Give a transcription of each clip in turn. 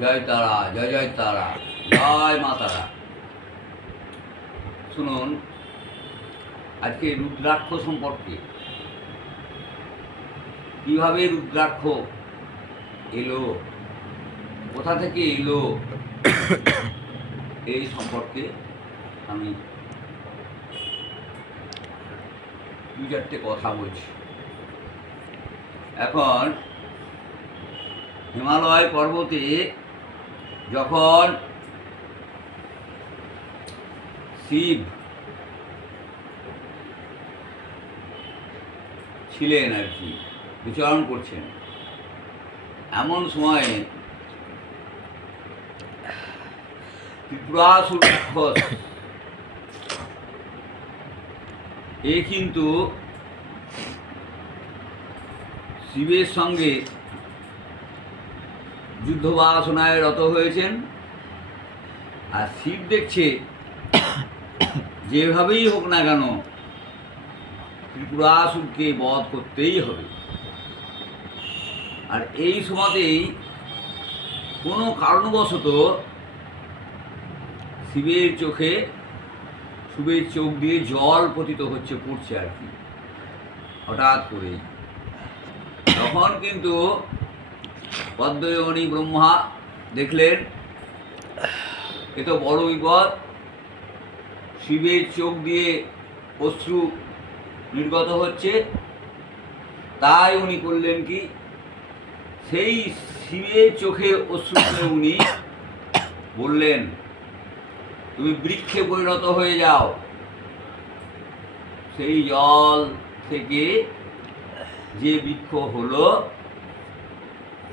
জয় তারা, জয় জয় তারা, জয় মা তারা। শুনুন, আজকে রুদ্রাক্ষ সম্পর্কে, কিভাবে রুদ্রাক্ষ এলো, কোথা থেকে এলো, এই সম্পর্কে আমি দু চারটে কথা বলছি। এখন হিমালয় পর্বতে যখন শিব ছিলেন আর কি, বিচরণ করছেন, এমন সময়ে ত্রিপুরাসুর রাক্ষস এ কিন্তু শিবের সঙ্গে যুদ্ধ বাসনায় রত হয়েছেন। আর শিব দেখছে যেভাবেই হোক না কেন ত্রিপুরাসুরকে বধ করতেই হবে। আর এই সময়তেই কোনো কারণবশত শিবের চোখে, শিবের চোখ দিয়ে জল পতিত হচ্ছে, পড়ছে আর কি, হঠাৎ করে। তখন কিন্তু পদ্ময়োনি ব্রহ্মা দেখলেন এ তো বড় বিপদ, শিবের চোখ দিয়ে অশ্রু নির্গত হচ্ছে। তাই উনি করলেন কি, সেই শিবের চোখে অশ্রু উনি বললেন, তুমি বৃক্ষে পরিণত হয়ে যাও। সেই জল থেকে যে বৃক্ষ হলো,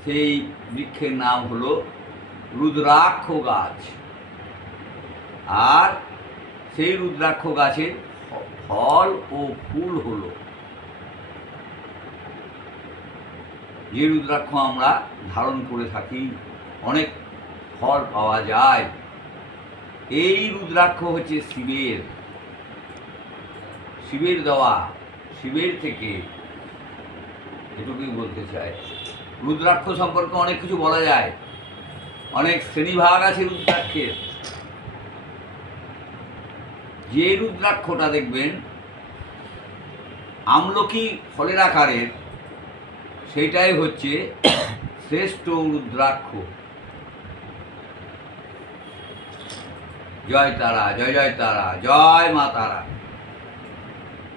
সেই বৃক্ষের নাম হলো রুদ্রাক্ষ গাছ। আর সেই রুদ্রাক্ষ গাছের ফল ও ফুল হলো, যে রুদ্রাক্ষ আমরা ধারণ করে থাকি, অনেক ফল পাওয়া যায়। এই রুদ্রাক্ষ হচ্ছে শিবের, শিবের দেওয়া, শিবের থেকে। এটুকুই বলতে চাই। রুদ্রাক্ষ সম্পর্কে অনেক কিছু বলা যায়, অনেক শ্রেণীভাগ আছে রুদ্রাক্ষের। যে রুদ্রাক্ষটা দেখবেন আমলকি ফলের আকারের, সেইটাই হচ্ছে শ্রেষ্ঠ রুদ্রাক্ষ। জয় তারা, জয় জয় তারা, জয় মা তারা।